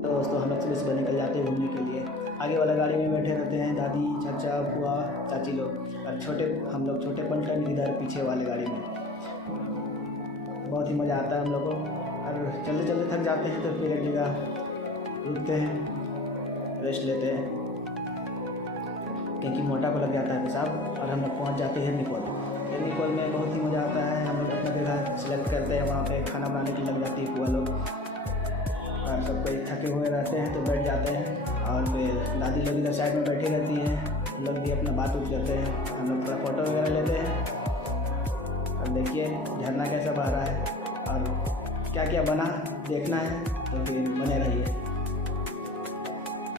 दोस्तों हम लोग सुबह सुबह निकल जाते हैं घूमने के लिए। आगे वाला गाड़ी में बैठे रहते हैं दादी, चाचा, बुआ, चाची लोग, और हम लोग छोटे टाइम इधर पीछे वाले गाड़ी में। बहुत ही मज़ा आता है हम लोग को। और चलते चलते थक जाते हैं तो फिर एक जगह रुकते हैं, रेस्ट लेते हैं, क्योंकि मोटा को लग जाता है पेशाब। और हम लोग पहुँच जाते हैं हिरनी में बहुत ही मज़ा आता है। हम लोग अपना जगह सेलेक्ट करते हैं, वहाँ पे खाना बनाने के लिए लग जाती है बुआ लोग, और सब कोई थके हुए रहते हैं तो बैठ जाते हैं। और फिर दादी लोग इधर साइड में बैठी रहती हैं, हम लोग भी अपना बात करते हैं, हम लोग थोड़ा फ़ोटो वगैरह लेते हैं। और देखिए झरना कैसा बह रहा है और क्या क्या बना देखना है तो फिर बने रहिए।